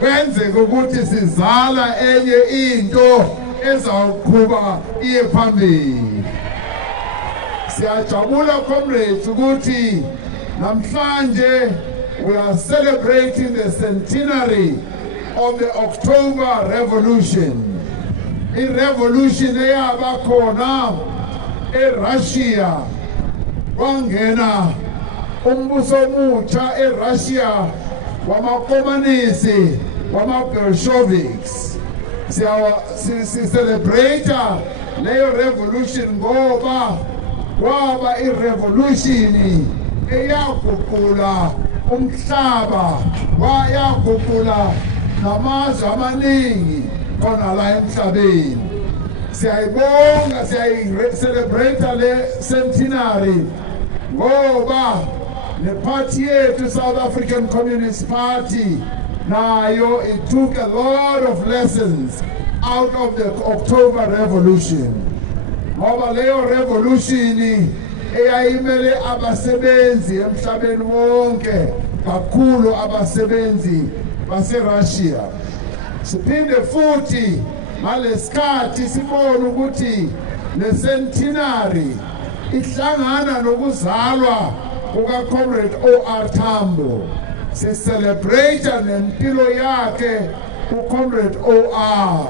kwenzeka ukuthi sizala enye into ezawuqhuba iye phambili. Siyajabula comrades ukuthi namhlanje we are celebrating the centenary of the October Revolution. I-revolution eyaba khona eRussia kwangena umbuso omutsha eRussia wamakomanisi wama-Bolsheviks. Sicelebrate leyo revolution ngoba kwaba i-revolution eyaguqula umhlaba wayaguqula namazwe amaningi khona la emhlabeni. Siyayibonga siyayicelebrate le centenary ngoba the party yethu South African Communist Party nayo it took a lot of lessons out of the October Revolution. Ngoba leyo revolution eyayimele abasebenzi emhlabeni wonke kakhulu abasebenzi baseRussia. Siphinde futhi ngalesikhathi sibone ukuthi le centenary ihlangana nokuzalwa kuka-Comrade O.R. Tambo. Sicelebrate nempilo yakhe uComrade O.R.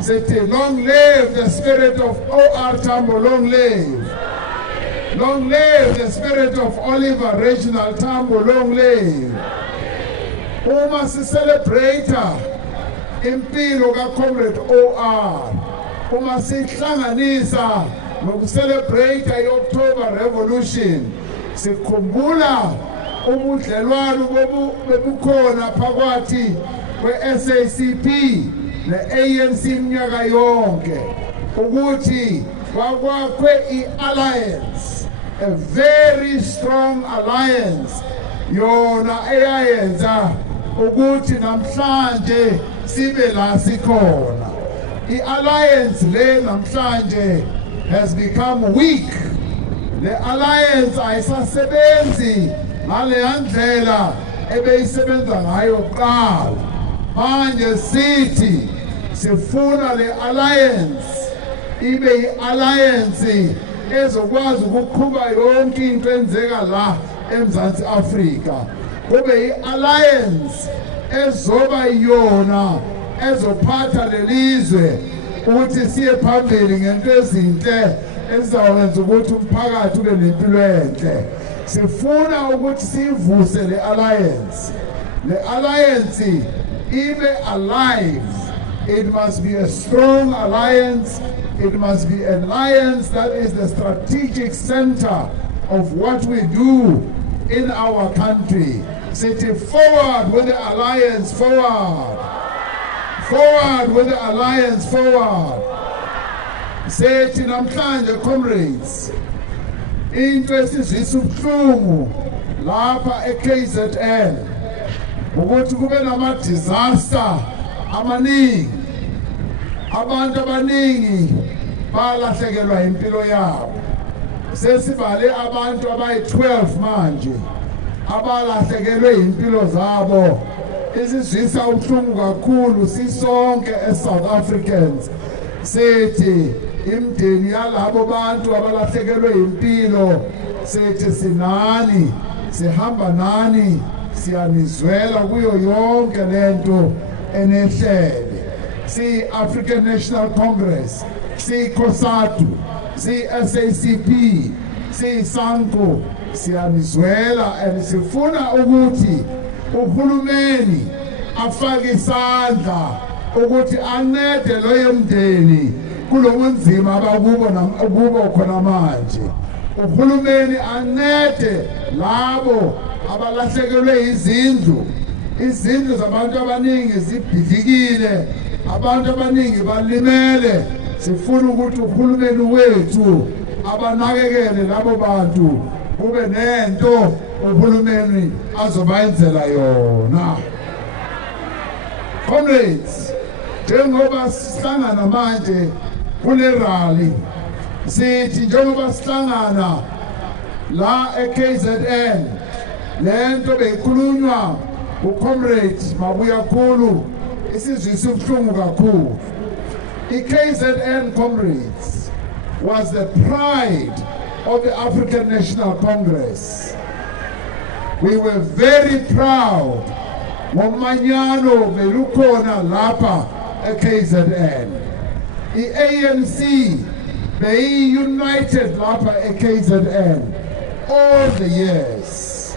Sithi long live the spirit of O.R. Tambo, long live. Long live the spirit of Oliver Reginald Tambo, long live. Uma sicelebrate impilo kaComrade O.R. uma sihlanganisa nokucelebrate i-October Revolution sikhumbula ubudlelwano bebukhona phakathi kwe-SACP ne-ANC iminyaka yonke ukuthi kwakwakhe i-alliance, a very strong alliance yona eyayenza ukuthi namhlanje sibe la sikhona. I-alliance le namhlanje has become weak. The alliance ayisasebenzi ngale ndlela ebeyisebenza ngayo kuqala. Manje sithi sifuna le alliance ibe i-alliance ezokwazi ukuqhuba yonke into enzeka la eMzantsi Afrika. Kube i-alliance ezoba yona ezophatha lelizwe ukuthi siye phambili ngento ezinhle ezizawenza ukuthi umphakathi ube nempilo enhle. Sifuna ukuthi sivuse le alliance. The alliance ibe alive. It must be a strong alliance. It must be an alliance that is the strategic center of what we do in our country. Sit forward with the alliance, forward. Forward with the alliance, forward. Say it in namhlanje, comrades. Into esizwisa ubuhlungu lapha eKZN ukuthi kube nama-disaster amaningi. Abantu abaningi balahlekelwa impilo yabo. Sesibale abantu abayi-12 manje abalahlekelwe impilo zabo. Isizwisa ubuhlungu kakhulu sisonke as-South Africans. Sithi imndeni yalabo bantu abalahlekelwe impilo, sithi sinani, sihamba nani, siyanizwela kuyo yonke lento enehlele. Si-African National Congress, si-COSATU, si-SACP, si-SANCO, siyanizwela and sifuna ukuthi uhulumeni afake isandla ukuthi ancede loyo mndeni kulobunzima abakubo khona manje. Uhulumeni ancede labo abalahlekelwe izindlu. Izindlu zabantu abaningi zibhidlikile, abantu abaningi balimele. Sifuna ukuthi uhulumeni wethu abanakekele labo bantu, kube nento uhulumeni azobayenzela yona. Comrades, njengoba sihlangana manje kule rally, sithi njengoba sihlangana la eKZN, lento beyikhulunywa uComrade Mabhida Kulu isizwe sibuhlungu kakhulu. KZN, comrades, was the pride of the African National Congress. We were very proud ngomanyano belukhona lapha eKZN. ANC beyi-united lapha eKZN all the years.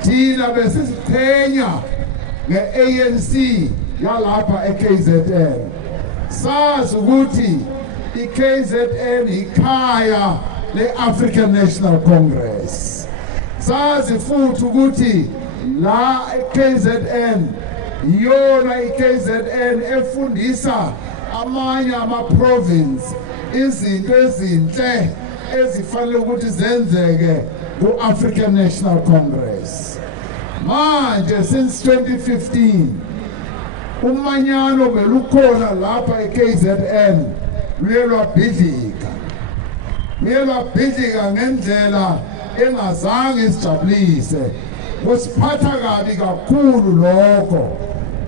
Thina besisiqhenya nge-ANC yalapha eKZN. Sazi ukuthi iKZN ikhaya le-African National Congress. Sazi futhi ukuthi la eKZN yona iKZN efundisa amanye ama-province izinto ezinhle ezifanele ukuthi zenzeke ku-African National Congress. Manje since 2015 umanyano belukhona lapha eKZN luyelwabhidlika ngendlela engazange isijabulise, kusiphatha kabi kakhulu lokho.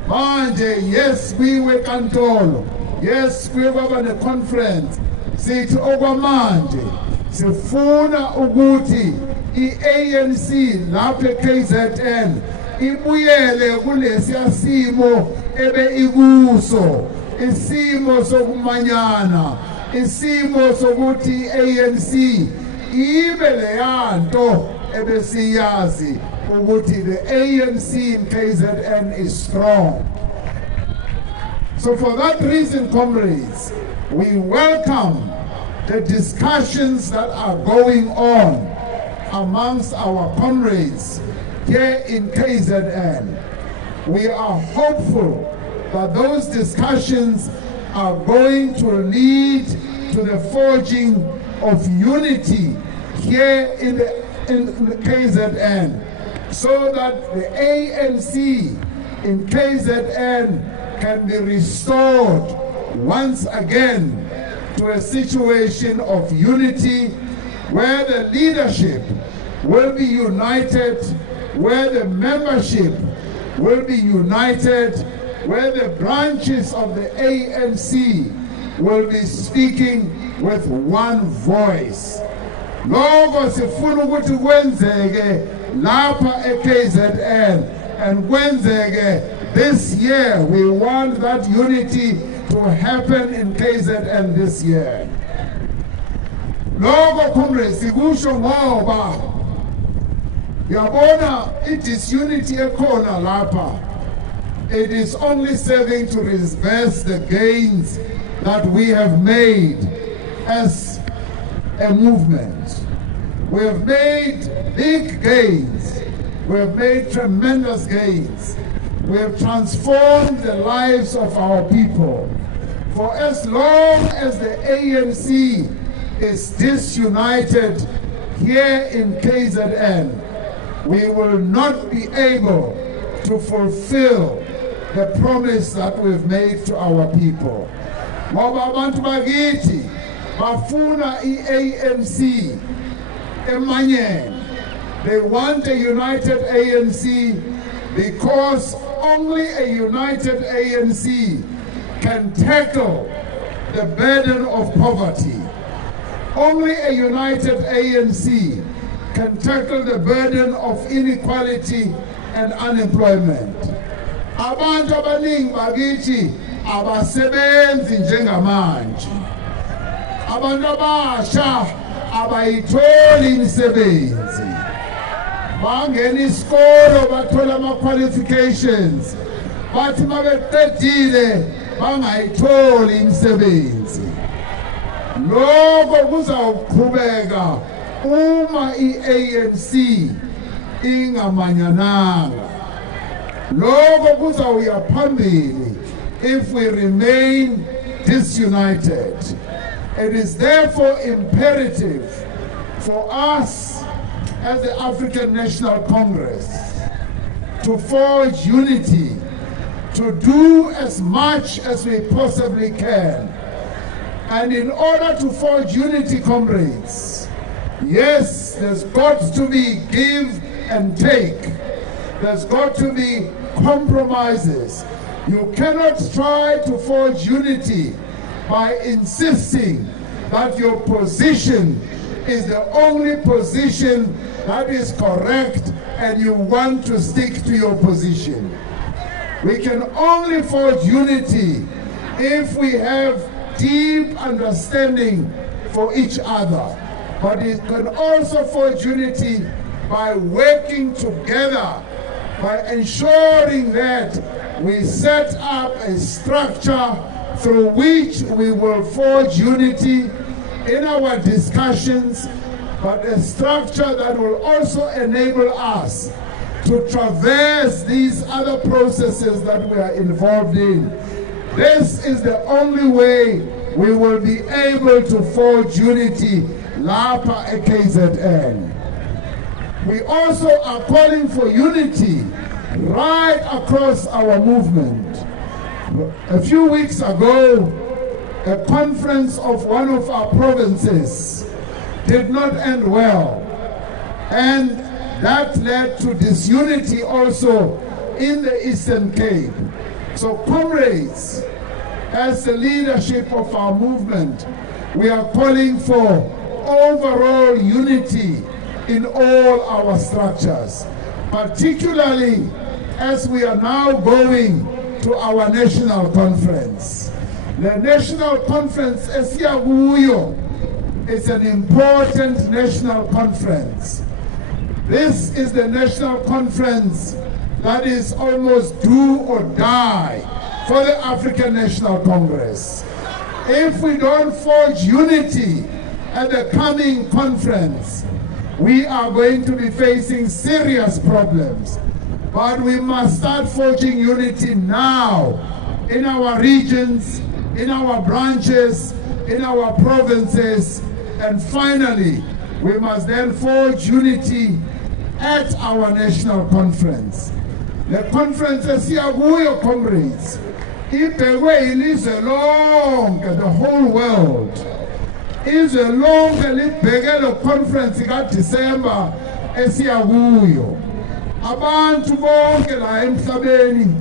Manje yes kuyiwe enkantolo, yes kuye kwaba ne-conference, sithi okwamanje sifuna ukuthi i-ANC lapha eKZN ibuyele kulesiya simo ebe ikuso, isimo sokumanyana, isimo sokuthi i-ANC ibe leyanto ebesiyazi ukuthi the ANC in KZN is strong. So for that reason, comrades, we welcome the discussions that are going on amongst our comrades here in KZN. We are hopeful that those discussions are going to lead to the forging of unity here in the KZN, so that the ANC in KZN can be restored once again to a situation of unity where the leadership will be united, where the membership will be united, where the branches of the ANC will be speaking with one voice. Logo sifuna ukuthi kwenzeke lapha eKZN, and kwenzeke this year. We want that unity to happen in KZN this year. Logo comrades sikusho ngoba yabona i-disunity ekhona lapha, it is only serving to reverse the gains that we have made as a movement. We have made big gains. We have made tremendous gains. We have transformed the lives of our people. For as long as the ANC is disunited here in KZN, we will not be able to fulfill the promise that we've made to our people. Ngoba abantu bakithi bafuna i-ANC emanyene. They want a united ANC because only a united ANC can tackle the burden of poverty. Only a united ANC can tackle the burden of inequality and unemployment. Abantu abaningi bakithi abasebenzi njengamanje. Abantu abasha abayitholi imisebenzi. Bangena isikolo bathola ama-qualifications, bathi mabeqedile bangayitholi imisebenzi. Lokho kuzawuqhubeka uma i-ANC ingamanyananga. Lokho kuzawuya phambili if we remain disunited. It is therefore imperative for us as the African National Congress to forge unity, to do as much as we possibly can. And in order to forge unity, comrades, yes, there's got to be give and take. There's got to be compromises. You cannot try to forge unity by insisting that your position is the only position that is correct and you want to stick to your position. We can only forge unity if we have deep understanding for each other. But it can also forge unity by working together, by ensuring that we set up a structure through which we will forge unity in our discussions, but a structure that will also enable us to traverse these other processes that we are involved in. This is the only way we will be able to forge unity lapha KZN. We also are calling for unity right across our movement. A few weeks ago, a conference of one of our provinces did not end well, and that led to disunity also in the Eastern Cape. So comrades, as the leadership of our movement, we are calling for overall unity in all our structures, particularly as we are now going to our national conference. The national conference, esiyakuyo, is an important national conference. This is the national conference that is almost do or die for the African National Congress. If we don't forge unity at the coming conference, we are going to be facing serious problems. But we must start forging unity now in our regions, in our branches, in our provinces, and finally, we must then forge unity at our national conference. The conference esiyakuyo, comrades, ibhekwe ilizwe lonke, the whole world. Izwe lonke libheke lo conference kaDisemba esiyakuyo. Abantu bonke la emhlabeni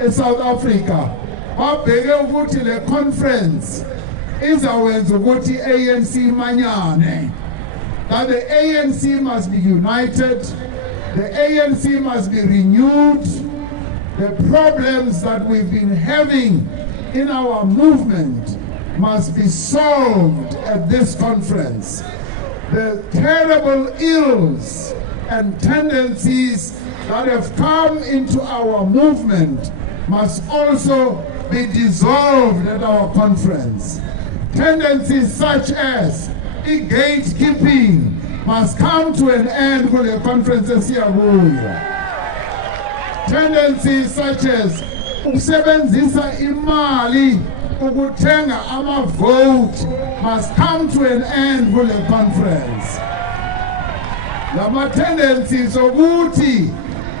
eSouth Africa babheke ukuthi le conference izawenza ukuthi ANC manyane. That the ANC must be united, the ANC must be renewed. The problems that we've been having in our movement must be solved at this conference. The terrible ills and tendencies that have come into our movement must also be dissolved at our conference. Tendencies such as gatekeeping must come to an end with the conferences here. Tendencies such as ukusebenzisa imali ukuthenga ama-vote must come to an end with the conference. Lama tendencies ukuthi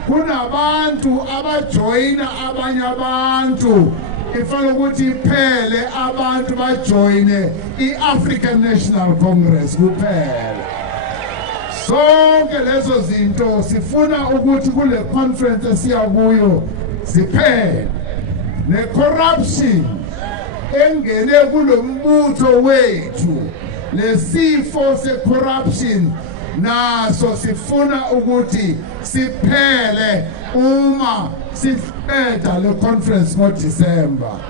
kunabantu abajoyina abanye abantu ifana ukuthi iphele abantu bajoyine i-African National Congress kuphela. Sonke lezo zinto sifuna ukuthi kule conference esiyakuyo ziphele. Ne-corruption engene kulo mbutho wethu, lesifo se-corruption naso sifuna ukuthi siphele uma sifeda le conference ngoDisemba.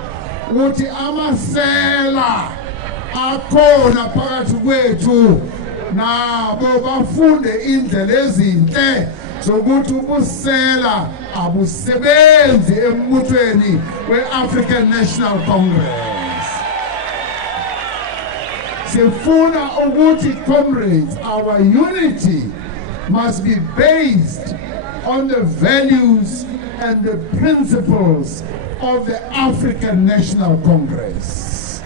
Ukuthi amasela akhona phakathi kwethu nabo bafunde indlela ezinhle zokuthi ubusela abusebenzi embuthweni we-African National Congress. Sifuna ukuthi, comrades, our unity must be based on the values and the principles of the African National Congress.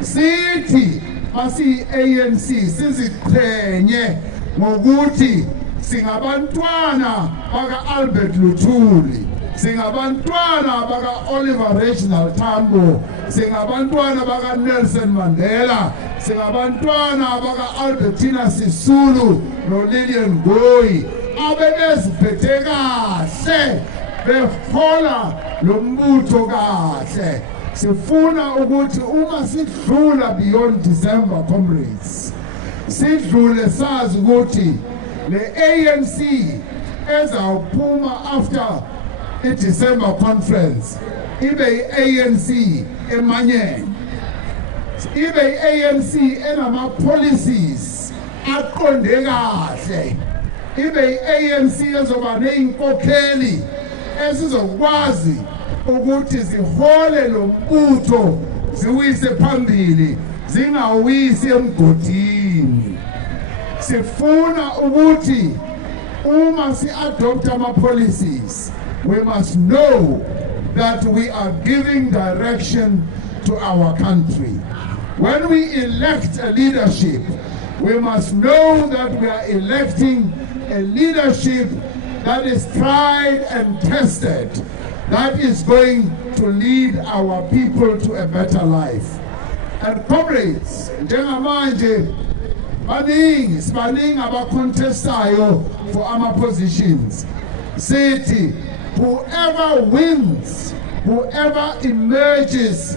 Sithi asi-ANC siziqhenye ngokuthi singabantwana baka-Albert Luthuli, singabantwana baka-Oliver Reginald Tambo, singabantwana baka-Nelson Mandela, singabantwana baka-Albertina Sisulu no-Lillian Ngoyi abebeziphethe kahle behola lo mbutho kahle. Sifuna ukuthi uma sidlula beyond December, comrades, sidlule sazi ukuthi le ANC ezawuphuma after the December conference ibe ANC emanyene, ibe ANC enama policies aqonde kahle, ibe ANC ezoba neinkokheli ezizokwazi ukuthi zihole lo mbutho ziwise phambili zingawisi emgodini. Sifuna ukuthi uma si-adopt ama policies, we must know that we are giving direction to our country. When we elect a leadership, we must know that we are electing a leadership that is tried and tested, that is going to lead our people to a better life. And comrades, njengamanje baningi abacontestayo for our positions. Sithi, whoever wins, whoever emerges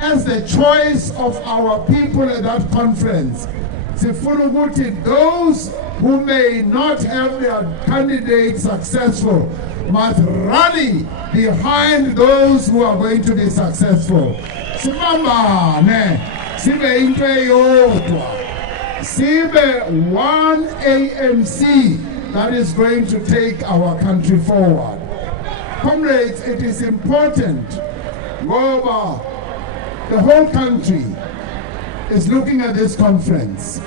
as the choice of our people at that conference, sifuna ukuthi those who may not have their candidate successful must rally behind those who are going to be successful. Sibambane, sibe into eyodwa, sibe one ANC that is going to take our country forward. Comrades, it is important, ngoba the whole country is looking at this conference.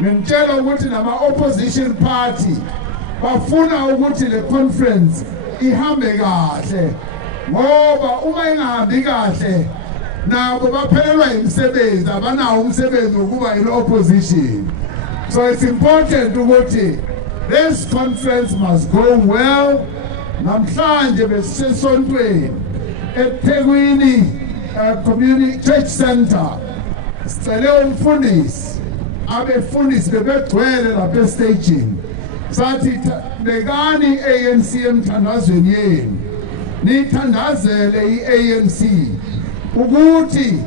Ngitshela ukuthi nama opposition party bafuna ukuthi le conference ihambe kahle, ngoba uma ingahambi kahle nabo baphelelwa imisebenzi, abanawo umsebenzi wokuba in opposition. So it's important ukuthi this conference must go well. Namhlanje besisesontweni eThekwini Community Church Center sicele umfundisi abefundisi bebegcwele lapha estaging, sathi bekani ANC emthandazweni yenu, nithandazele iANC ukuthi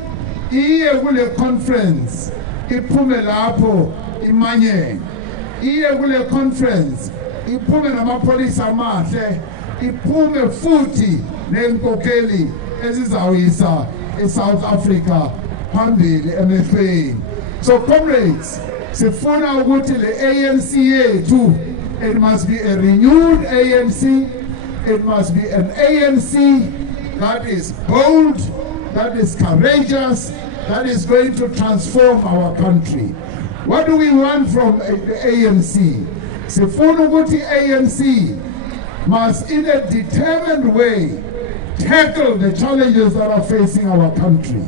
iye kule conference iphume lapho imanyene, iye kule conference iphume namapholisa amahle, iphume futhi nenkokheli ezizawisa eSouth Africa phambili emehlweni. So comrades, sifuna ukuthi le ANC yethu, it must be a renewed ANC, it must be an ANC that is bold, that is courageous, that is going to transform our country. What do we want from the ANC? Sifuna ukuthi ANC must in a determined way tackle the challenges that are facing our country.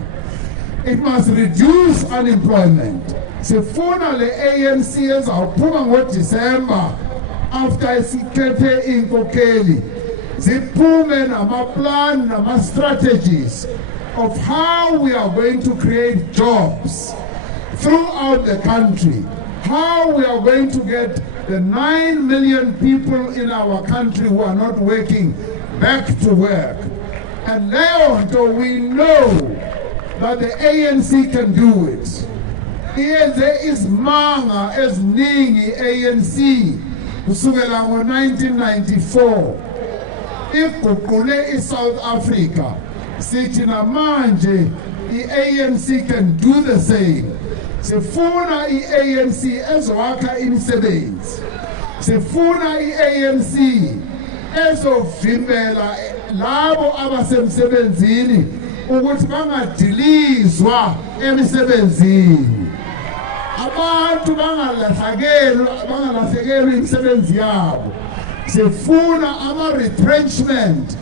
It must reduce unemployment. Sifuna le ANC ezawuphuma ngoDisemba after isikhethe inkokheli, ziphume namaplan nama-strategies of how we are going to create jobs throughout the country, how we are going to get the 9 million people in our country who are not working back to work. And now we know that the ANC can do it. There is manga eziningi ANC kusukela ngo-1994 iguqule iSouth Africa. Sithi namanje iANC can do the same. Sifuna iANC ezowakha imisebenzi. Sifuna iANC ezovimbela labo abasemsebenzini ukuthi bangadilizwa emisebenzini, abantu bangalahlekelwa imisebenzi yabo. Sifuna ama-retrenchment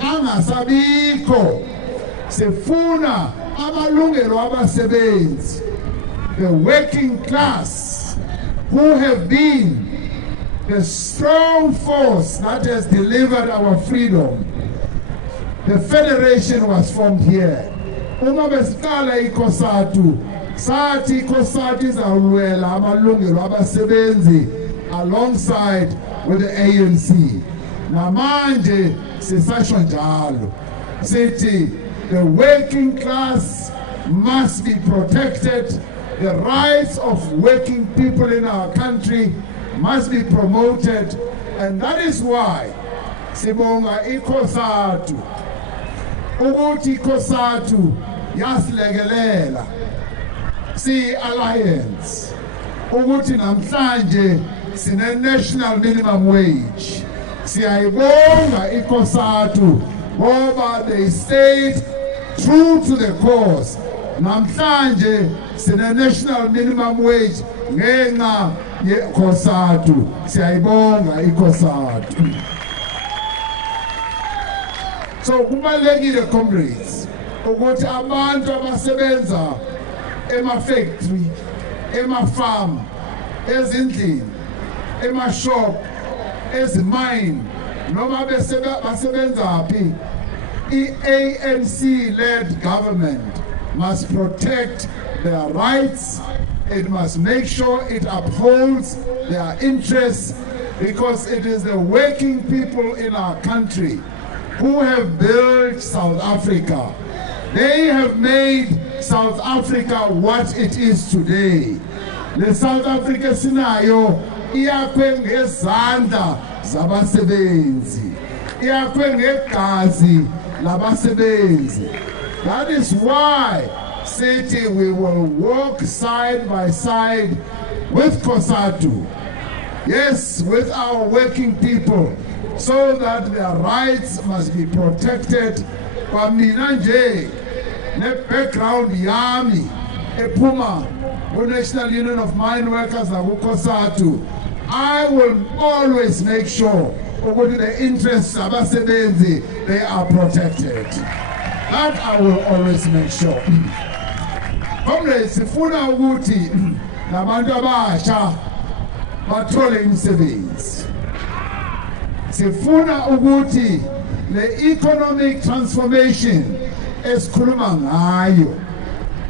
angasabikho. Sifuna amalungelo abasebenzi, the working class, who have been the strong force that has delivered our freedom. The federation was formed here. Uma besiqala ikhosatu, sathi ikhosatu izawulwela amalungelo abasebenzi alongside with the ANC. Namanje sisasho njalo. Sithi the working class must be protected. The rights of working people in our country must be promoted, and that is why sibonga ikhosatu ukuthi ikhosatu yasilekelela si alliance ukuthi namhlanje sine national minimum wage. Siyayibonga ikhosatu ngoba they stayed true to the cause. Namhlanje sine national minimum wage ngenxa yekhosatu. Siyayibonga ikhosatu. So kubalekile comrades ukuthi abantu abasebenza ema-factory, ema-farm, ezindlini, ema-shop, ezimine, noma basebenza phi, i-ANC-led government must protect their rights. It must make sure it upholds their interests, because it is the working people in our country who have built South Africa. They have made South Africa what it is today. The South Africa scenario iyakhwe ngezandla zabasebenzi, iyakhwe ngegazi labasebenzi. That is why City we will walk side by side with COSATU, yes, with our working people, so that their rights must be protected. Kwamina nje ne background yami ephuma National Union of Mine Workers COSATU, I will always make sure that the interests of abasebenzi they are protected. That I will always make sure. Comrades, sifuna ukuthi nabantu abasha bathole imisebenzi. Sifuna ukuthi the economic transformation esikhuluma ngayo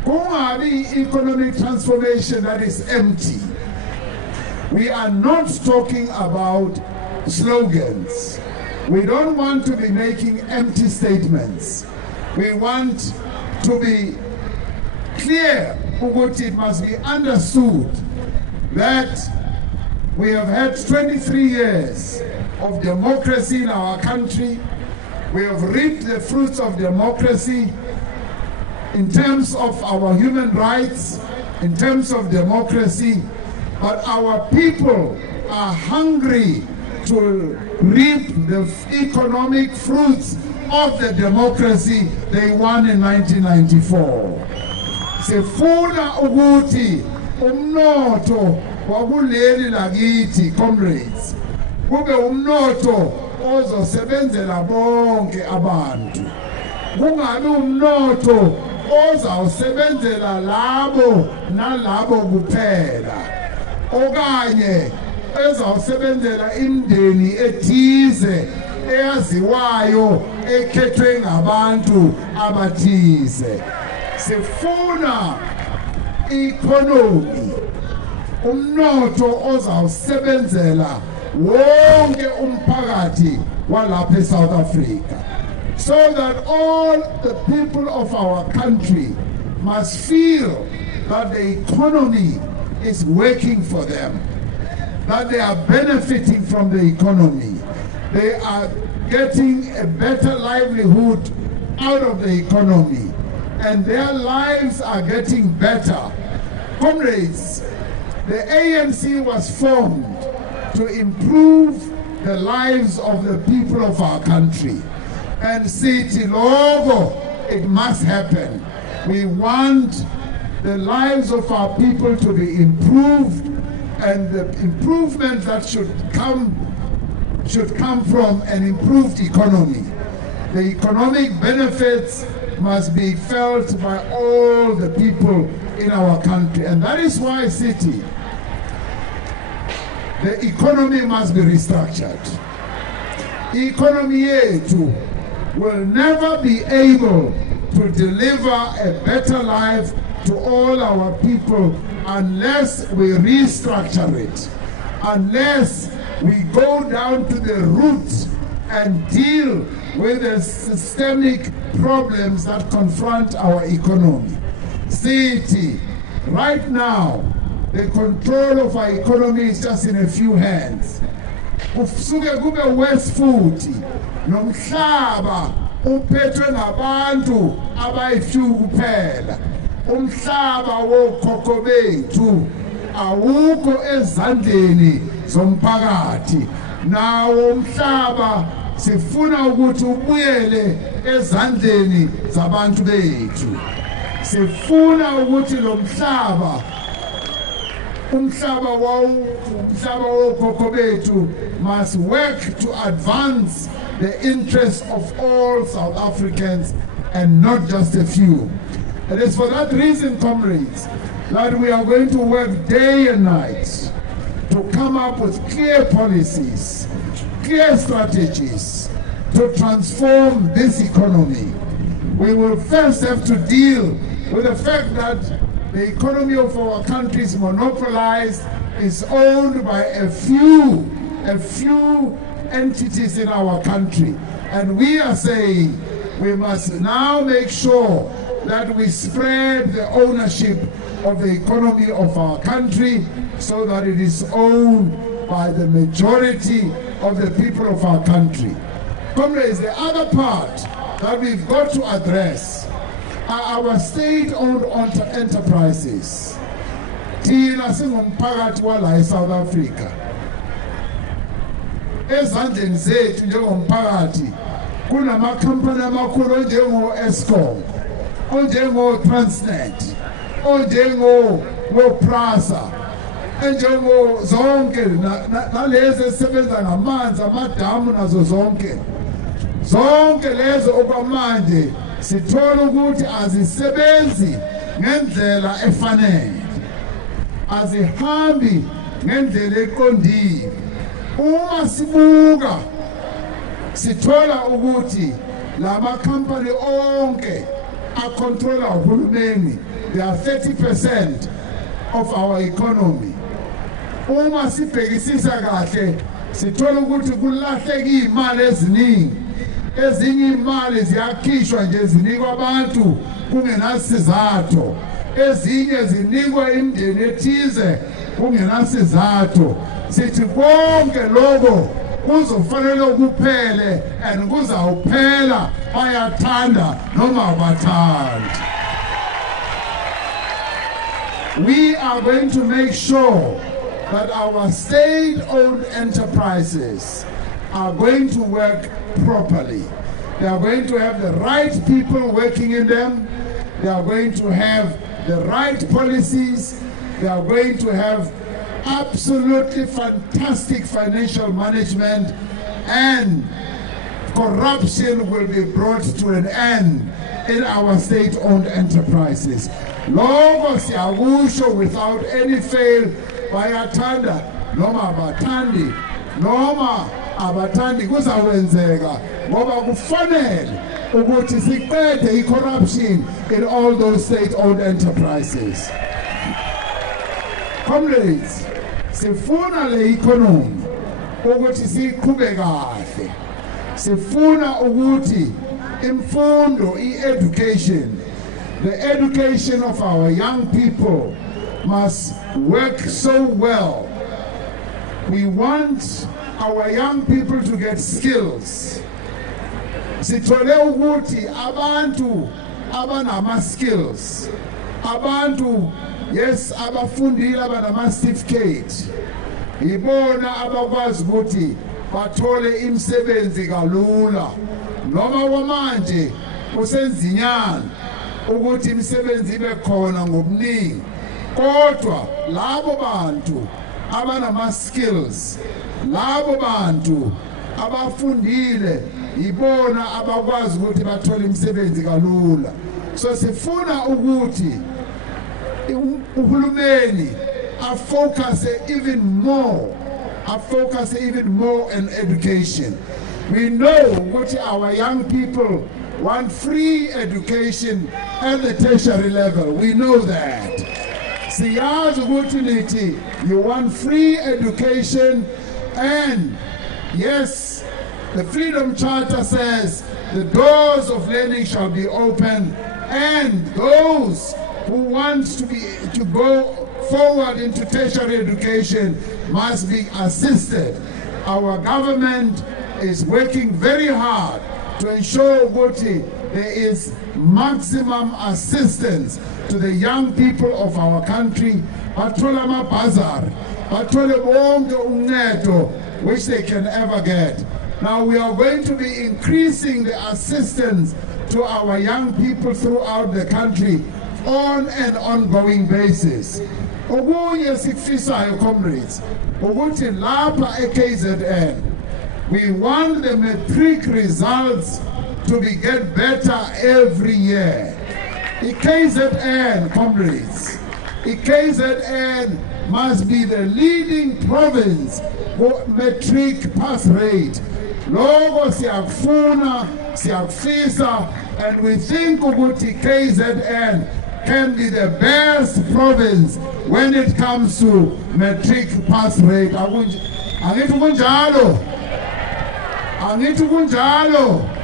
kungabi economic transformation that is empty. We are not talking about slogans. We don't want to be making empty statements. We want to be clear, it must be understood that we have had 23 years of democracy in our country. We have reaped the fruits of democracy in terms of our human rights, in terms of democracy, but our people are hungry to reap the economic fruits of the democracy they won in 1994. Sifuna ukuthi umnotho wakuleli lakithi, comrades, kube umnotho ozosebenzela bonke abantu. Kungabi umnotho ozawusebenzela labo nalabo kuphela, okanye ezawusebenzela imndeni ethize eyaziwayo ekhethwe ngabantu abathize. Sifuna economy, umnotho ozawusebenzela wonke umphakathi walapha eSouth Africa, so that all the people of our country must feel that the economy is working for them, that they are benefiting from the economy, they are getting a better livelihood out of the economy, and their lives are getting better. Comrades, the ANC was formed to improve the lives of the people of our country. And City Logo, it must happen. We want the lives of our people to be improved, and the improvement that should come from an improved economy. The economic benefits must be felt by all the people in our country, and that is why City, the economy must be restructured. Economy yetu will never be able to deliver a better life to all our people unless we restructure it, unless we go down to the root and deal with the systemic problems that confront our economy. See, right now, the control of our economy is just in a few hands. Kusuke kube West futhi nomhlaba uphethwe ngabantu abayifew kuphela. Umhlaba wokhokho bethu awukho ezandleni zomphakathi. Nawo umhlaba sifuna ukuthi ubuyele ezandleni zabantu bethu. Sifuna ukuthi lo mhlaba umhlaba wokhokho bethu must work to advance the interests of all South Africans and not just a few. It is for that reason, comrades, that we are going to work day and night to come up with clear policies, clear strategies to transform this economy. We will first have to deal with the fact that the economy of our country is monopolized, is owned by a few entities in our country. And we are saying we must now make sure that we spread the ownership of the economy of our country so that it is owned by the majority of the people of our country. Comrades, the other part that we've got to address are our state-owned enterprises. Thina singumphakathi wala eSouth Africa. Ezandleni zethu njengomphakathi kunamakhampani amakhulu onjengo-Eskom, onjengo-Transnet, onjengo-Prasa, enjengo zonke nalezi ezisebenza ngamanzi, amadamu nazo zonke. Zonke lezo okwamanje sithola ukuthi azisebenzi ngendlela efanele, azihambi ngendlela eqondile. Uma sibuka sithola ukuthi lama company onke acontrola uhulumeni, they are 30% of our economy. Uma sibhekisisa kahle sithola ukuthi kulahleka imali eziningi. Ezinye imali ziyakhishwa nje zinikwa abantu kungenasizathu. Ezinye zinikwa imindeni ethize kungenasizathu. Sithi konke lokho kuzofanele ukuphele and kuzawuphela bayathanda noma abathandi. We are going to make sure that our state-owned enterprises are going to work properly. They are going to have the right people working in them. They are going to have the right policies. They are going to have absolutely fantastic financial management, and corruption will be brought to an end in our state-owned enterprises. Lokho siyakusho without any fail, bayathanda noma abathandi noma abathandi kuzawenzeka ngoba kufanele ukuthi siqede i-corruption in all those state-owned enterprises. Comrades, sifuna le economy ukuthi siqhube kahle. Sifuna ukuthi imfundo, education, the education of our young people must work so well. We want our young people to get skills. Sithole ukuthi abantu abanama skills, abantu yes abafundile abanama certificate, ibona abakwazi ukuthi bathole imisebenzi kalula. Noma kwamanje kusenzinyana ukuthi imisebenzi ibe khona ngobuningi, kodwa labo bantu abanama skills, labo bantu abafundile ibona abakwazi ukuthi bathole imisebenzi kalula. So sifuna ukuthi uhulumeni focus even more on education. We know what our young people want free education at the tertiary level. We know that. Siyazi ukuthi nithi you want free education And yes, the Freedom Charter says the doors of learning shall be open, and those who want to go forward into tertiary education must be assisted. Our government is working very hard to ensure that there is maximum assistance to the young people of our country. Bathole amabhazari, bathole bonke uncedo which they can ever get. Now we are going to be increasing the assistance to our young people throughout the country on an ongoing basis. Okunye sikufisayo comrades, ukuthi lapha eKZN we want the matric results to get better every year. KZN, comrades, KZN must be the leading province for matric pass rate. Logo siyakufuna, siyakufisa, and we think ukuthi KZN can be the best province when it comes to matric pass rate. Angithi kunjalo. Angithi kunjalo.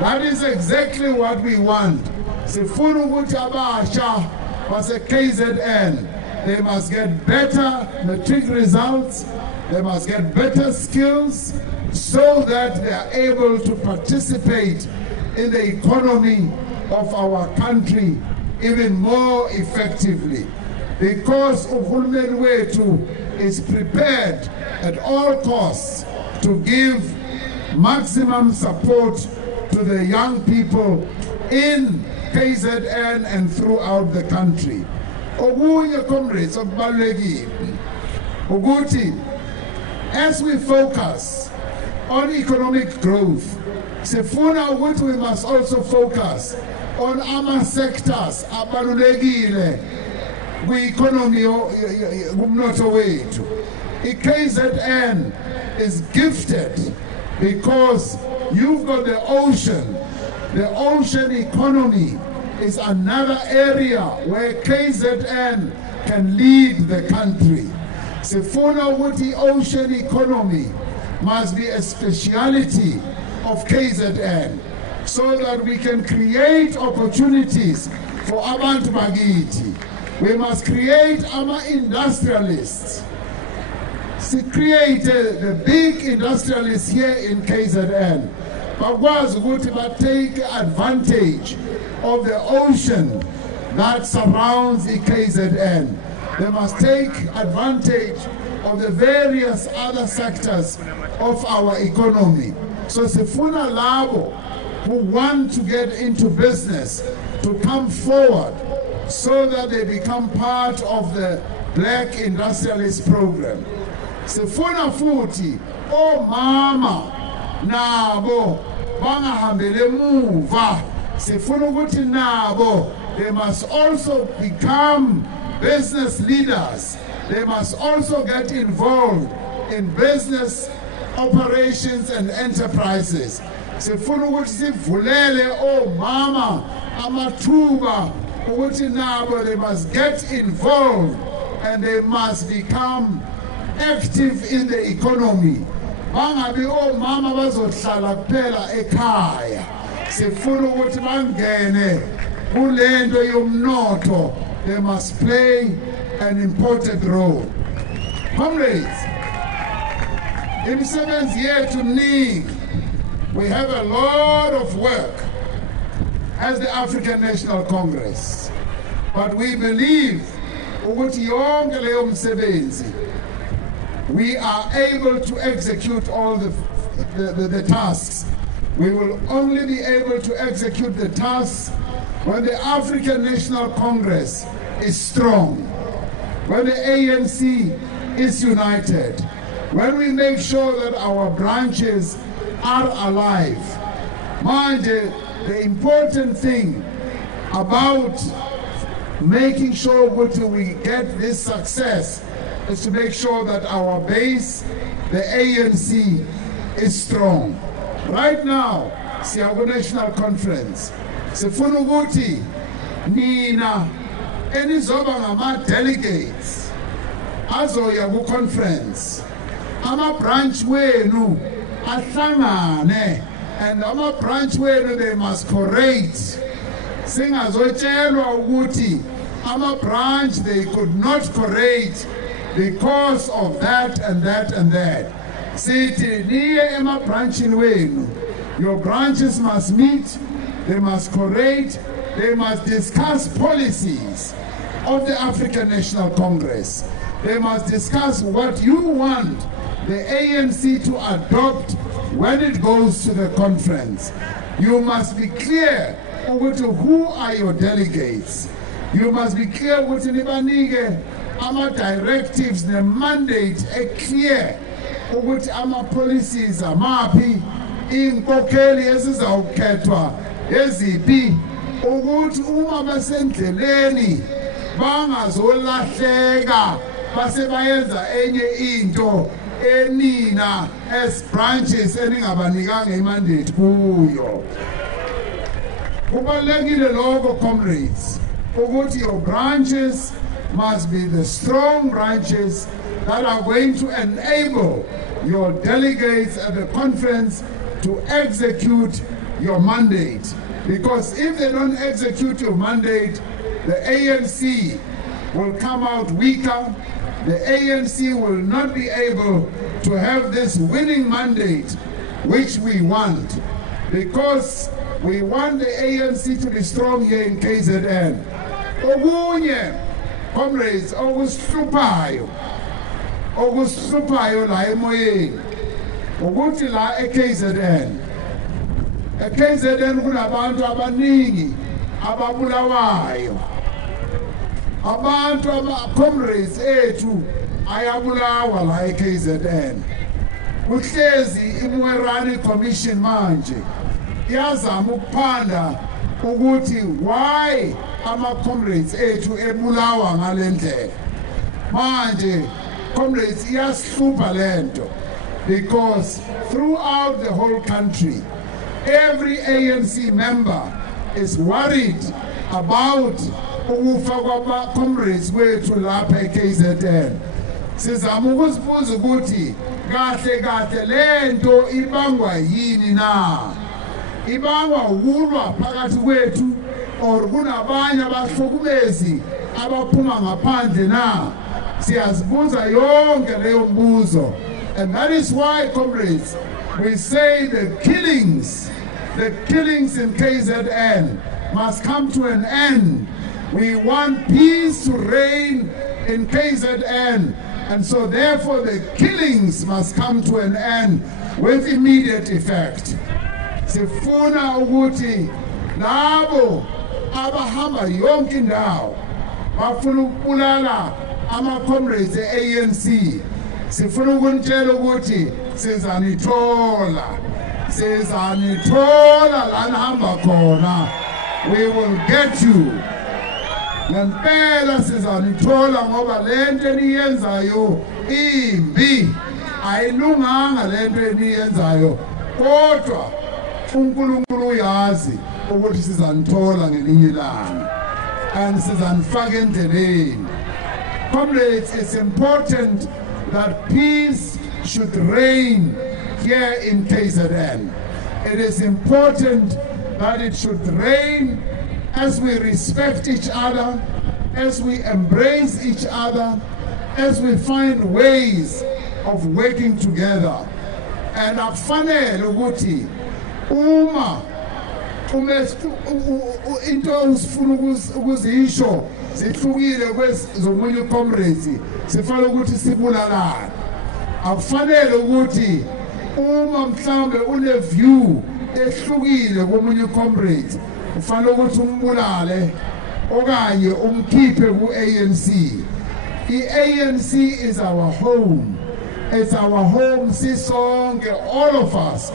That is exactly what we want. Sifuna ukuthi abasha base KZN, they must get better matric results, they must get better skills so that they are able to participate in the economy of our country even more effectively. Because uhulumeni wethu is prepared at all costs to give maximum support to the young people in KZN and throughout the country. Okunye comrades okubalulekile ukuthi as we focus on economic growth, sifuna ukuthi we must also focus on ama sectors abalulekile kwi-economy kumnotho wethu. KZN is gifted because you've got the ocean. The ocean economy is another area where KZN can lead the country. Sifuna ukuthi ocean economy must be a speciality of KZN so that we can create opportunities for abantu bakithi. We must create our industrialists. To create the big industrialists here in KZN. Bakwazi ukuthi take advantage of the ocean that surrounds the KZN. They must take advantage of the various other sectors of our economy. So sifuna labo who want to get into business to come forward so that they become part of the Black Industrialist Program. Sifuna futhi omama nabo bangahambele emuva. Sifuna ukuthi nabo they must also become business leaders. They must also get involved in business operations and enterprises. Sifuna ukuthi sivulele omama amathuba ukuthi nabo they must get involved and they must become active in the economy. Bangabi omama bazohlala kuphela ekhaya. Sifuna ukuthi bangene kulento yomnotho. They must play an important role. Comrades, imisebenzi yethu ningi. We have a lot of work as the African National Congress, but we believe ukuthi yonke leyo msebenzi we are able to execute all the tasks. We will only be able to execute the tasks when the African National Congress is strong, when the ANC is united, when we make sure that our branches are alive. Manje, the important thing about making sure that we get this success is to make sure that our base, the ANC, is strong. Right now, Siyago National Conference, sifuna ukuthi nina enizoba ngama delegates azoya ku conference ama-branch wenu ahlangane, and ama-branch wenu they must correct. Singazotshelwa ukuthi ama-branch they could not correct because of that and that and that. Sithi niye ema-branchini wenu, your branches must meet, they must correct, they must discuss policies of the African National Congress. They must discuss what you want the ANC to adopt when it goes to the conference. You must be clear who are your delegates. You must be clear with nibanike ama directives, the mandate clear ukuthi ama policies amaphi, inkokheli ezizawukhethwa eziphi, ukuthi uma basendleleni bangazolahleka base bayenza enye into enina as branches eningabanikanga imandate kuyo. Kubalulekile lokho comrades ukuthi your branches must be the strong branches that are going to enable your delegates at the conference to execute your mandate. Because if they don't execute your mandate, the ANC will come out weaker. The ANC will not be able to have this winning mandate which we want. Because we want the ANC to be strong here in KZN. Okunye, comrades, okushluphayo la emoyeni ukuthi la eKZN kunabantu abaningi ababulawayo, abantu comrades ethu ayabulawa la eKZN. Kuhlezi iMwerani Commission manje iyazama ukuphanda ukuthi why ama-comrades ethu ebulawa ngalendlela. Manje comrades iyasihlupha lento, because throughout the whole country every ANC member is worried about ukufa kwaba-comrades wethu lapha eKZN. Sizama ukuzibuza ukuthi kahle lento ibangwa yini na? Ibangwa ukulwa phakathi kwethu or kunabanye abahlukumezi abaphuma ngaphandle na? Siyazibuza yonke leyo mbuzo. And that is why, comrades, we say the killings in KZN must come to an end. We want peace to reign in KZN, and so therefore the killings must come to an end with immediate effect. Sifuna ukuthi labo abahamba yonke indawo bafuna ukubulala ama-comrades e-ANC, sifuna ukunitshela ukuthi sizanithola la nihamba khona. We will get you. Ngempela sizanithola ngoba lento eniyenzayo imbi, ayilunganga lento eniyenzayo, kodwa uNkulunkulu uyazi ukuthi sizanithola ngelinye ilanga and sizanifaka endleleni. Comrades, it's important that peace should reign here in KZN. It is important that it should reign as we respect each other, as we embrace each other, as we find ways of working together. And akufanele ukuthi uma into usifuna ukuzisho zihlukile kwezomunye comrades, sifanele ukuthi sibulalane. Akufanele ukuthi uma mhlambe une view ehlukile komunye comrades ufanele ukuthi umbulale okanye umkhiphe ku-ANC. I-ANC is our home. It's our home, sisonke, all of us.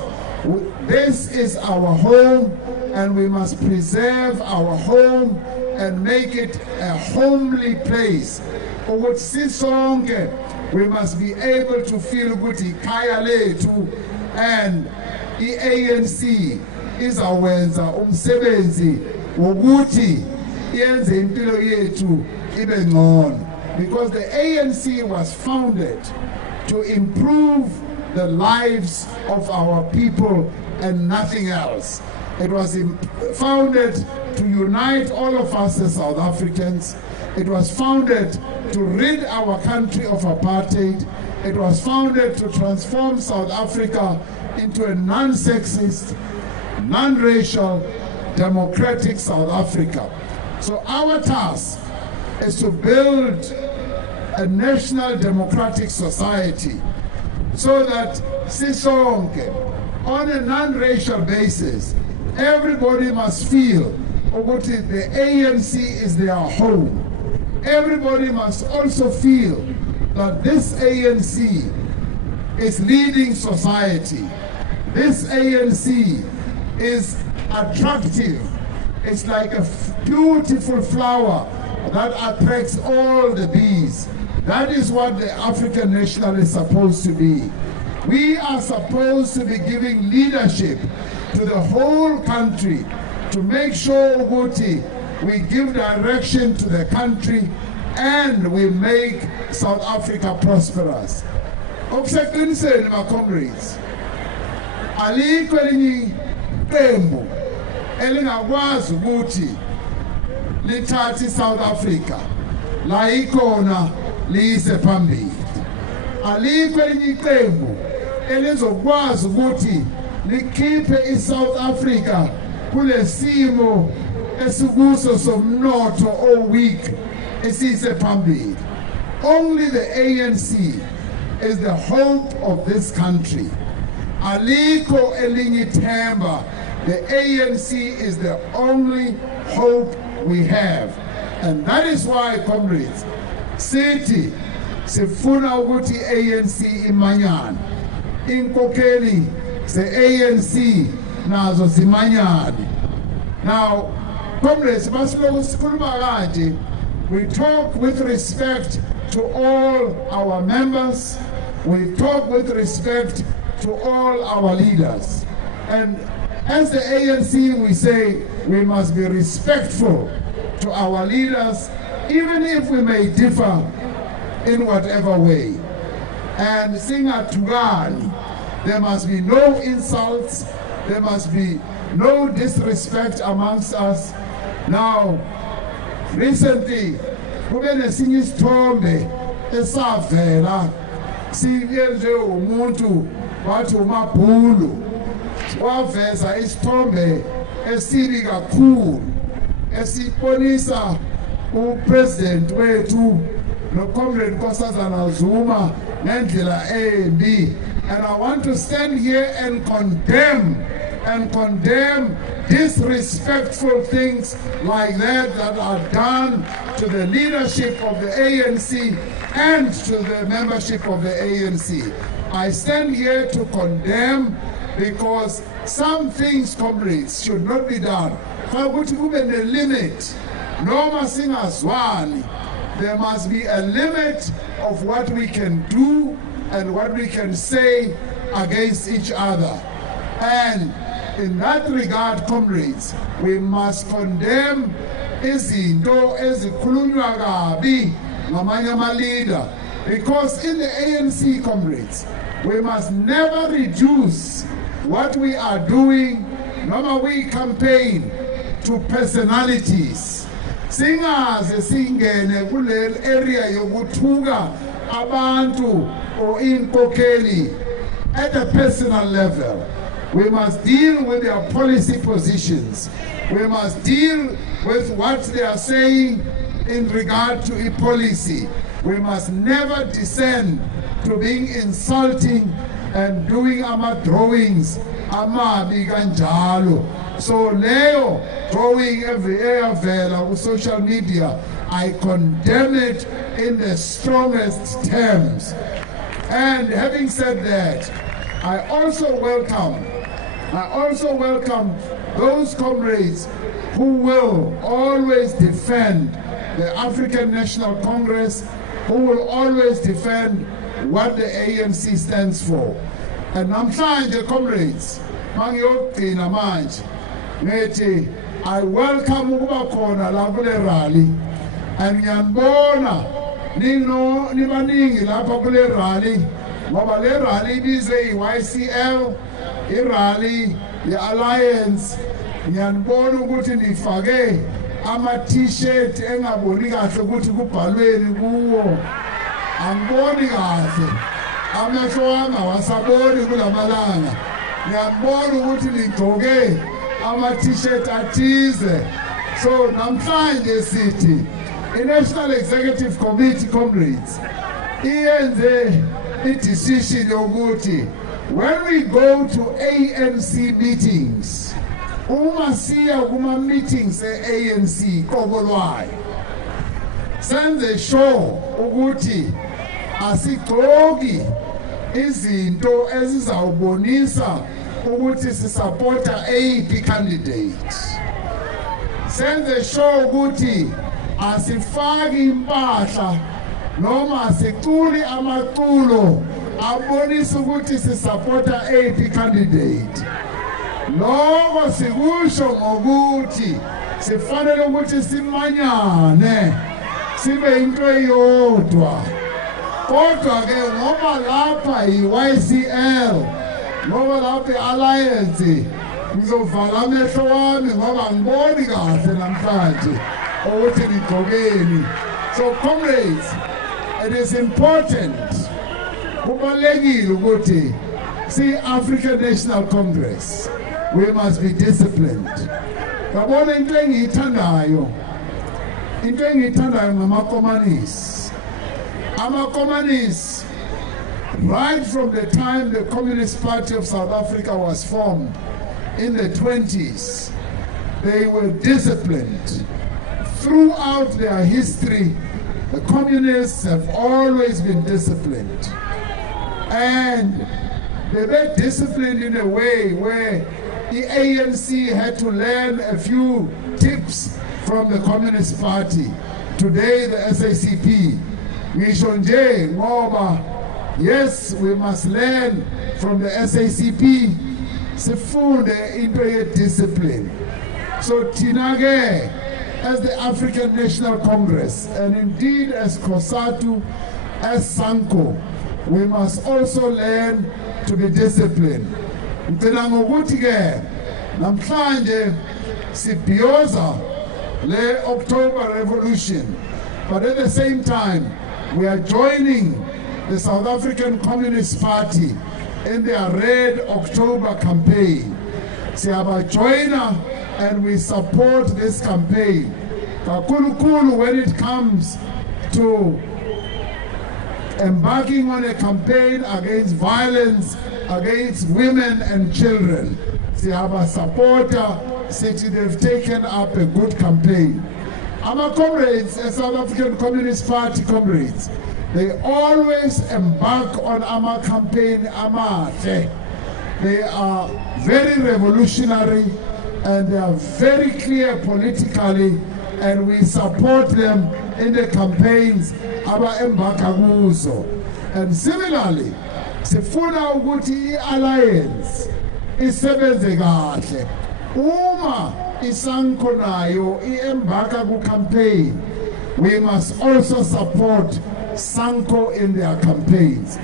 This is our home, and we must preserve our home and make it a homely place. Ukuthi sisonke, we must be able to feel ukuthi ikhaya lethu, and i-ANC izawenza umsebenzi wokuthi yenze impilo yethu ibe ngcono, because the ANC was founded to improve the lives of our people and nothing else. It was founded to unite all of us as South Africans. It was founded to rid our country of apartheid. It was founded to transform South Africa into a non-sexist, non-racial, democratic South Africa. So our task is to build a national democratic society so that sisonke, on a non-racial basis, everybody must feel that the ANC is their home. Everybody must also feel that this ANC is leading society. This ANC is attractive. It's like a beautiful flower that attracts all the bees. That is what the African National is supposed to be. We are supposed to be giving leadership to the whole country to make sure we give direction to the country and we make South Africa prosperous. Okuseqiniseni my comrades, alikho elinye iqembu elingakwazi ukuthi lithathe South Africa la ikhona liyise phambili. Alikho elinye iqembu elizokwazi ukuthi likhiphe iSouth Africa kulesimo esikuso somnotho weak esise phambili. Only the ANC is the hope of this country. Aliko elinye ithemba. The ANC is the only hope we have. And that is why, comrades, sithi sifuna ukuthi ANC imanyane. Inkokeli the ANC nazo zimanyane. Now, comrades, we talk with respect to all our members. We talk with respect to all our leaders. And as the ANC, we say we must be respectful to our leaders, even if we may differ in whatever way. And singatugani, there must be no insults, there must be no disrespect amongst us. Now, recently, kube nesinye isithombe esavela siyenze umuntu wathi uMabhulu waveza isithombe esibi kakhulu esibonisa upresident wethu noComrade Nkosazana Zuma ngendlela embi. And I want to stand here and condemn disrespectful things like that are done to the leadership of the ANC and to the membership of the ANC. I stand here to condemn because some things, comrades, should not be done. There must be a limit of what we can do and what we can say against each other. And in that regard, comrades, we must condemn izinto ezikhulunywa kabi ngamanye ama-leader, because in the ANC, comrades, we must never reduce what we are doing, noma we campaign, to personalities. Singaze singene kule area yokuthuka abantu or inkokeli at a personal level. We must deal with their policy positions. We must deal with what they are saying in regard to a policy. We must never descend to being insulting and doing ama drawings, amabi kanjalo. So leyo drawing every eyavela on social media, I condemn it in the strongest terms. And having said that, I also welcome those comrades who will always defend the African National Congress, who will always defend what the ANC stands for. And namhlanje, comrades, mangiyogcina manje ngithi I welcome ukuba khona la kule rally, and ngiyanibona nibaningi lapha kule rally ngoba le rally ibizwe YCL irally ye-alliance. Ngiyanibona ukuthi nifake ama-t-shirt engaboni kahle ukuthi kubhalweni kuwo. Angiboni kahle, amehlo wami awasaboni kulamalanga. Ngiyabona ukuthi nigqoke ama-t-shirt athize. So namhlanje sithi i-National Executive Committee, comrades, iyenze i-decision yokuthi when we go to ANC meetings, uma siya kuma meetings e-ANC qobolwayo, senze sure ukuthi asigqoki izinto ezizawubonisa ukuthi sisupporta eyiphi candidate. Senze sure ukuthi asifaki impahla noma siculi amaculo abonisa ukuthi sisupporta eyiphi candidate. Lokho sikusho ngokuthi sifanele ukuthi simanyane sibe into eyodwa. Kodwa ke ngoba lapha i-YCL, ngoba lapha i-alliance, ngizovala amehlo wami ngoba ngiboni kahle namhlanje ukuthi nigqokeni. So comrades, it is important, kubalulekile ukuthi si-African National Congress, we must be disciplined. Yabona into engiyithandayo ngama-communists. Ama-communists, right from the time the Communist Party of South Africa was formed in the 20s, they were disciplined. Throughout their history, the communists have always been disciplined. And they were disciplined in a way where the ANC had to learn a few tips from the Communist Party. Today, the SACP. Yes, we must learn from the SACP. Sifunde into discipline. So Tinage, as the African National Congress, and indeed as COSATU, as SANCO, we must also learn to be disciplined. Namhlanje sibhiyoza le October Revolution, but at the same time we are joining the South African Communist Party in their Red October campaign. Siyaba joiner and we support this campaign. Kakulukulu, when it comes to embarking on a campaign against violence against women and children, Siyaba supporter, city they've taken up a good campaign. Our comrades, South African Communist Party comrades, they always embark on our campaign amate. They are very revolutionary and they are very clear politically, and we support them in the campaigns aba embarka kuzo. And similarly, sifuna ukuthi i-alliance isebenze kahle. Uma iSANCO nayo iembarka ku campaign, we must also support SANCO in their campaigns.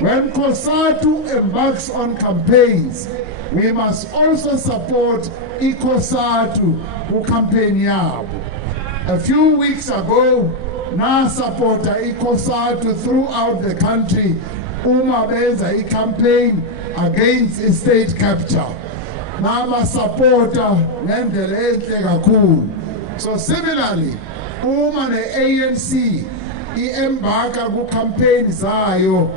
When COSATU embarks on campaigns, we must also support COSATU who campaign yabo. A few weeks ago, na supporter COSATU throughout the country uma benza campaign against state capture. Nama supporter ngendlela enhle kakhulu. So similarly, uma ne-ANC iembarka ku campaign zayo,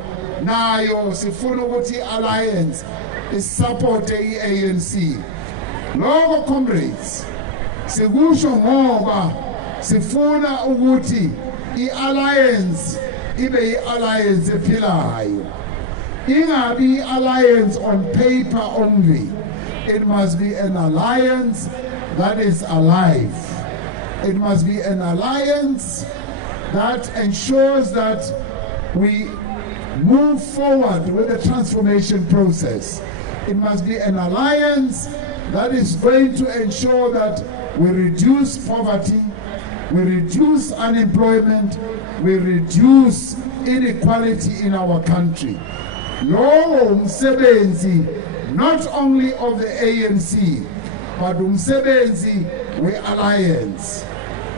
nayo sifuna ukuthi alliance isupport i-ANC. Lokho comrades, sikusho ngoba sifuna ukuthi i-alliance ibe i-alliance ephilayo. Ingabi alliance on paper only. It must be an alliance that is alive. It must be an alliance that ensures that we move forward with the transformation process. It must be an alliance that is going to ensure that we reduce poverty, we reduce unemployment, we reduce inequality in our country. Lo umsebenzi not only of the ANC but umsebenzi we-alliance.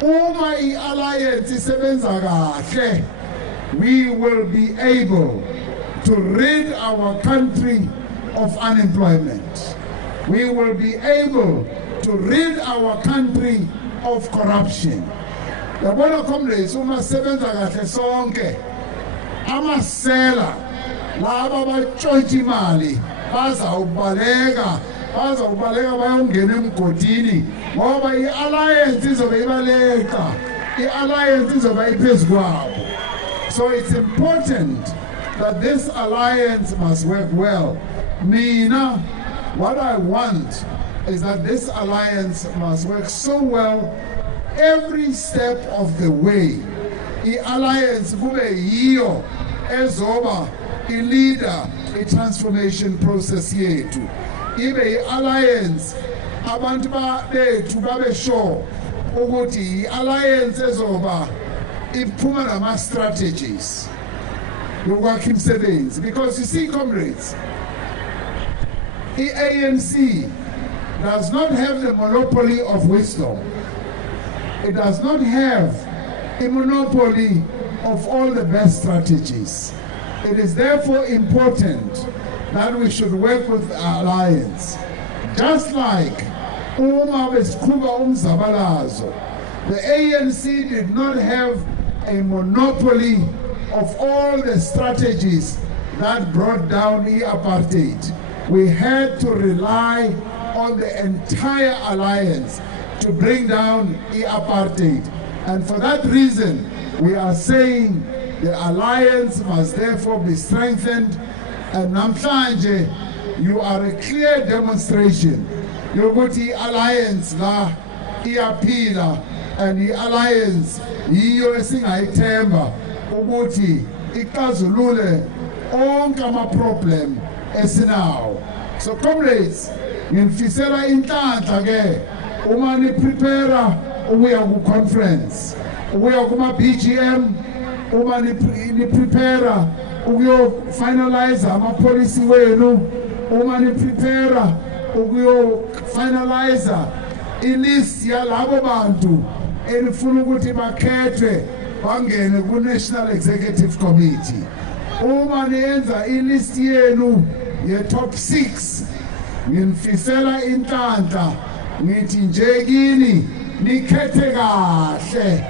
Uma i-alliance isebenza kahle, we will be able to rid our country of unemployment. We will be able to rid our country of corruption. Yabona comrades, uma sebenza kahle sonke, amasela laba batshontsha imali bazawubaleka bayongena emgodini ngoba i-alliance izobe ibaleka, i-alliance izobe iphezu kwabo. So it's important that this alliance must work well. Mina, what I want is that this alliance must work so well every step of the way. I-alliance kube yiyo ezoba i-leader i-transformation process yethu. Ibe i-alliance abantu bethu babe sure ukuthi i-alliance ezoba iphuma nama-strategies yokwakha imisebenzi. Because you see, comrades, the ANC does not have the monopoly of wisdom. It does not have a monopoly of all the best strategies. It is therefore important that we should work with our alliance. Just like uma besiqhuba umzabalazo, the ANC did not have a monopoly of all the strategies that brought down the apartheid. We had to rely on the entire alliance to bring down the apartheid. And for that reason, we are saying the alliance must therefore be strengthened. And namhlanje, you are a clear demonstration. Yokuthi alliance la iyaphila, and the alliance yiyo esingayithemba ukuthi ixazulule onke ama-problem esinawo. So comrades, ngifisela inhlanhla ke uma niprepare ukuya ku-conference, ukuya kuma-BGM, uma niprepare ukuyo-finalize ama-policy wenu, uma niprepare ukuyo-finalize i-list yalabo bantu enifuna ukuthi bakhethwe bangene ku-National Executive Committee. Uma niyenza i-list yenu ye-top 6, nginifisela inhlanhla ngithi nje kini nikhethe kahle,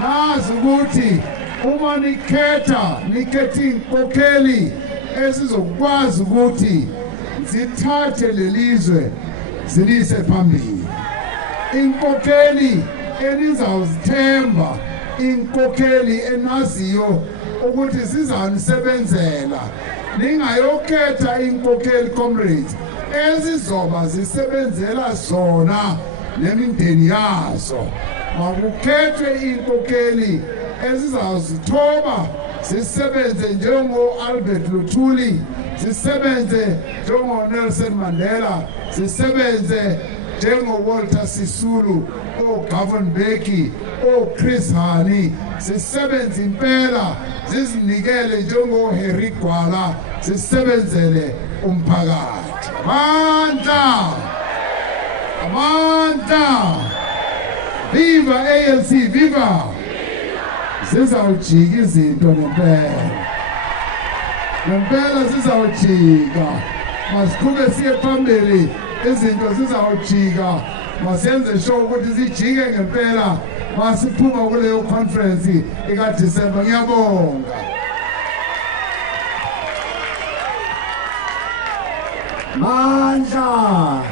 nazi ukuthi uma nikhethe inkokheli ezizokwazi ukuthi zithathe lelizwe zilise phambili. Inkokheli enizawuzithemba, inkokheli enaziyo ukuthi zizanisebenzela. Ningayokhetha inkokheli, comrades, ezizoba zisebenzela zona nemindeni yazo. Makukhethwe inkokheli ezizawuzithoba zisebenze njengo-Albert Luthuli, zisebenze njengo-Nelson Mandela, zisebenze njengo-Walter Sisulu, o-Govan Mbeki, o-Chris Hani, zisebenze impela, zizinikele njengo-Harry Gwala, zisebenzele umphakathi. Amandla! Viva ANC, viva! Zizawujika izinto ngempela zizawujika. Masiqhube siye phambili, izinto zizawujika. Masiyenze sure ukuthi zijike ngempela masiphuma kuleyo conference ika-December. Ngiyabonga. Mandla.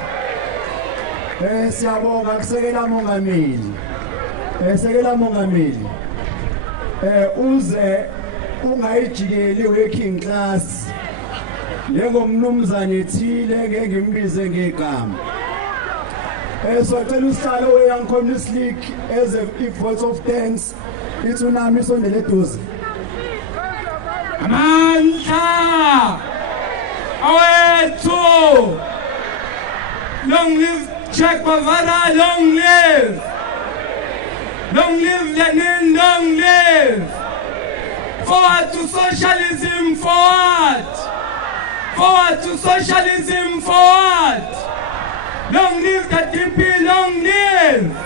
Siyabonga kusekela mongameli. Sekela mongameli. Uze ungayijikeli working class njengomnumzane ethile ngeke ngimbize ngegama. Socela usihlalo we-Young Communist League as a voice of thanks. Itsunami sondele eduze. Amandla awethu, long live Jack Bavara, long live Lenin, long live Forward to socialism, forward! Forward to socialism, forward! Long live the DP, long live!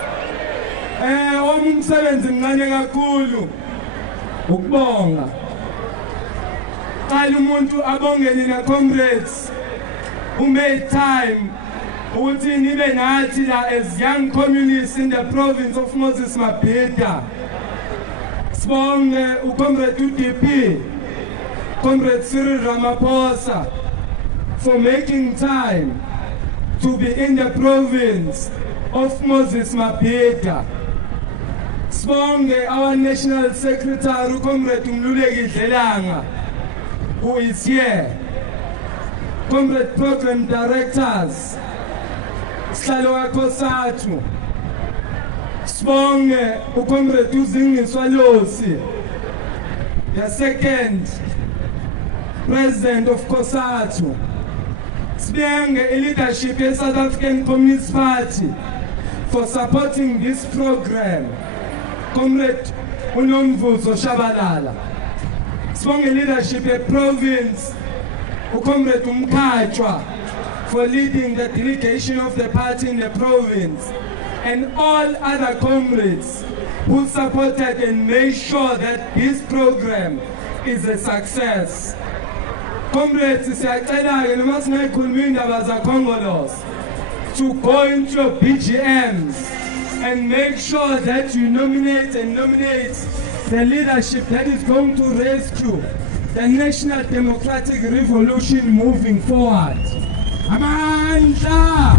Umsebenzi mncane kakhulu ukubonga. Qala umuntu abongeni na comrades who made time ukuthi nibe nathi la as young communists in the province of Moses Mabhida. Sibonge uComrade UDP, Comrade Cyril Ramaphosa, for making time to be in the province of Moses Mabhida. Sibonge our National Secretary, Comrade Mluleki Dlelanga, who is here. Comrade Program Directors, Sihlalo Kosatu. Sibonge uComrade Swalosi, the second president of Kosatu. Sibonge leadership of South African Communist Party for supporting this program. Comrade Unomvuzo Shabalala. Sibonge leadership of province, Comrade Umkachwa, for leading the delegation of the party in the province, and all other comrades who supported and made sure that this program is a success. Comrades, siyacela-ke noma singayikhuluma indaba zakhongolos to go into your BGMs and make sure that you nominate the leadership that is going to rescue the National Democratic Revolution moving forward. Amandla!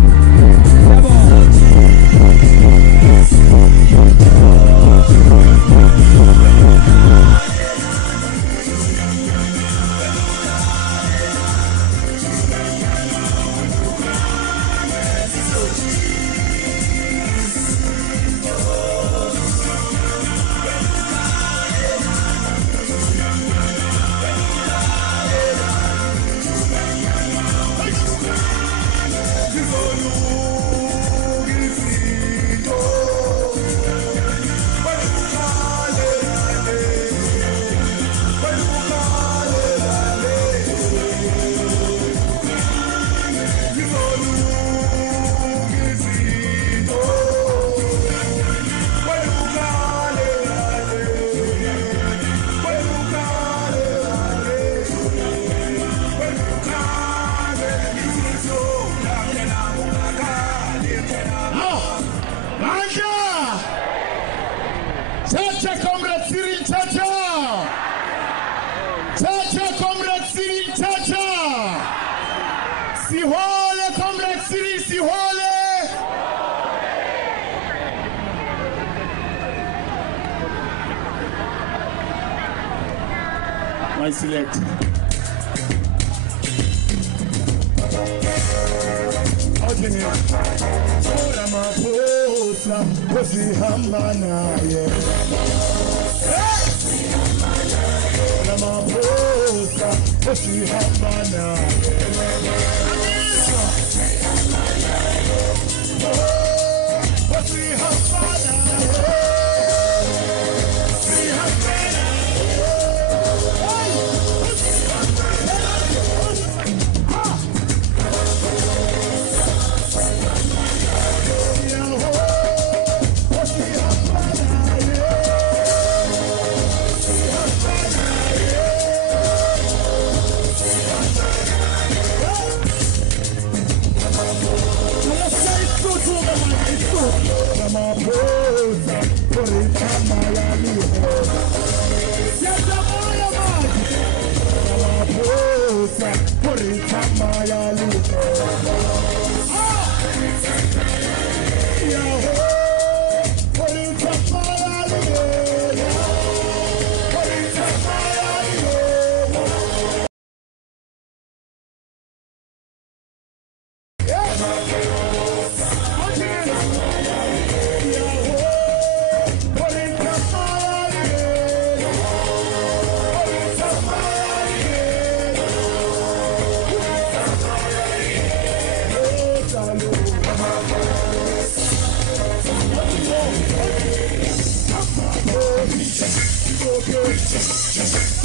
I select. Just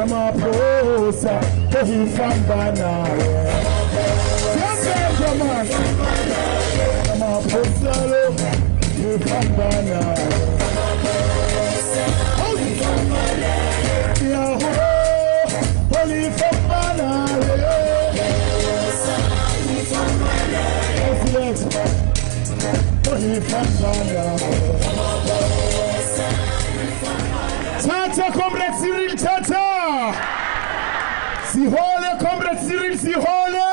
Ramaphosa, ehifamba nawe. Ramaphosa lo, ehifamba nawe. Yahoo, ehifamba nawe. Ehifamba nawe. Tata, comrade Cyril, Tata! Sihole, comrade Cyril, Sihole!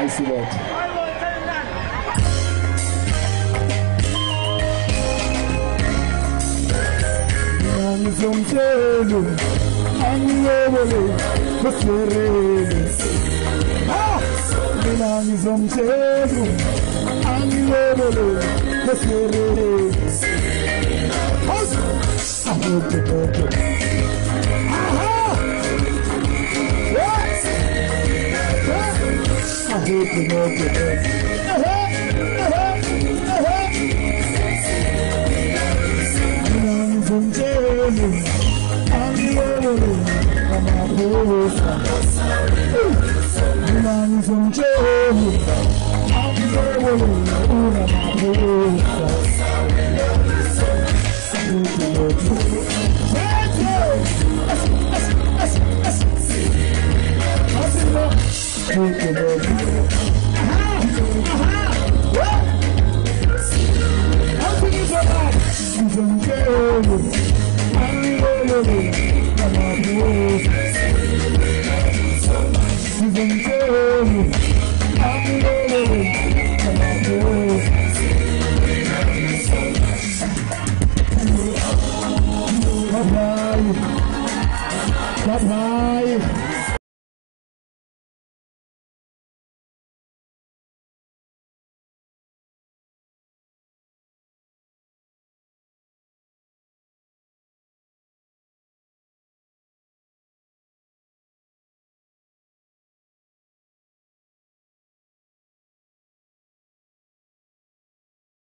I see that. Nangizomtshela, angilobole, kusirele. Mina ngizomtshela, angilobole, kusirele. I hope you know it. I hope you know it. I'm from Durban. I'm Durban. I'm from Durban. I'm Bye-bye.